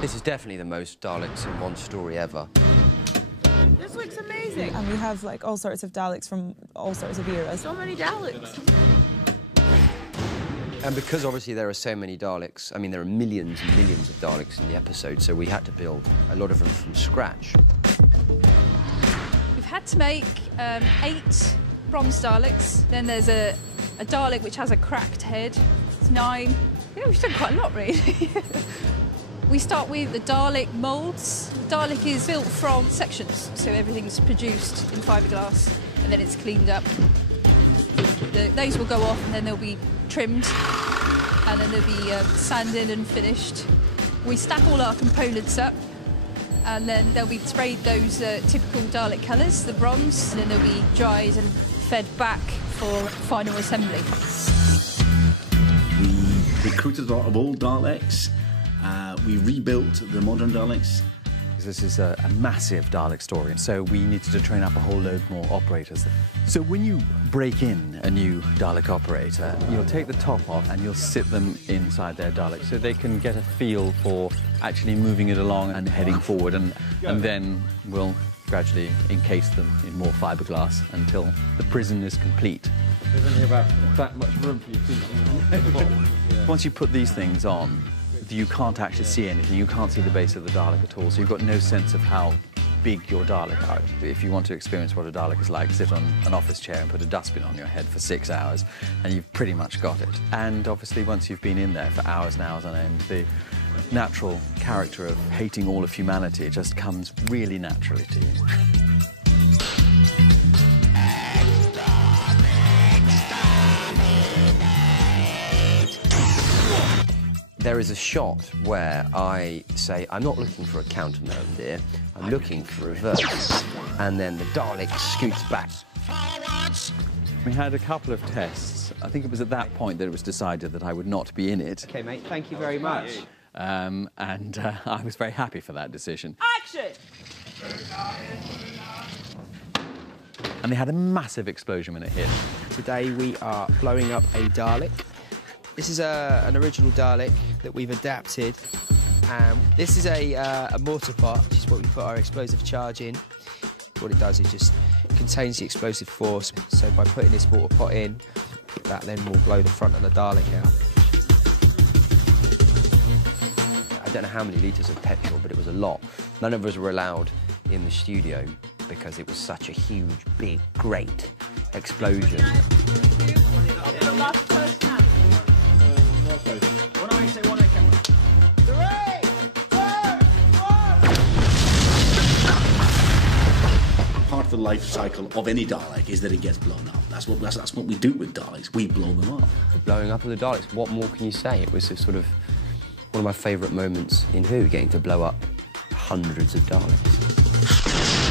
This is definitely the most Daleks in one story ever. This looks amazing. And we have, like, all sorts of Daleks from all sorts of eras. So many Daleks. And because obviously there are so many Daleks, I mean, there are millions and millions of Daleks in the episode, so we had to build a lot of them from scratch. We've had to make 8 bronze Daleks. Then there's a Dalek which has a cracked head. It's 9. Yeah, we've done quite a lot, really. We start with the Dalek moulds. The Dalek is built from sections, so everything's produced in fiberglass, and then it's cleaned up. Those will go off, and then they'll be trimmed, and then they'll be sanded and finished. We stack all our components up, and then they'll be sprayed those typical Dalek colours, the bronze, and then they'll be dried and fed back for final assembly. We recruited a lot of old Daleks. We rebuilt the modern Daleks. This is a massive Dalek story, so we needed to train up a whole load more operators. So when you break in a new Dalek operator, you'll take the top off and you'll sit them inside their Dalek so they can get a feel for actually moving it along and heading forward, and then we'll gradually encase them in more fiberglass until the prison is complete. There's only about that much room for your feet. Once you put these things on, you can't actually see anything. You can't see the base of the Dalek at all, so you've got no sense of how big your Dalek are. If you want to experience what a Dalek is like, sit on an office chair and put a dustbin on your head for 6 hours, and you've pretty much got it. And obviously, once you've been in there for hours and hours on end, the natural character of hating all of humanity just comes really naturally to you. There is a shot where I say, I'm not looking for a countermelon, dear. I'm looking for reverse. And then the Dalek scoots back. We had a couple of tests. I think it was at that point that it was decided that I would not be in it. OK, mate, thank you very much. I was very happy for that decision. Action! And they had a massive explosion when it hit. Today we are blowing up a Dalek. This is an original Dalek that we've adapted. This is a mortar pot, which is what we put our explosive charge in. What it does is just contains the explosive force. So by putting this mortar pot in, that then will blow the front of the Dalek out. I don't know how many litres of petrol, but it was a lot. None of us were allowed in the studio because it was such a huge, big, great explosion. Part of the life cycle of any Dalek is that it gets blown up. That's what we do with Daleks. We blow them up. The blowing up of the Daleks, what more can you say? It was sort of one of my favourite moments in Who, getting to blow up hundreds of Daleks.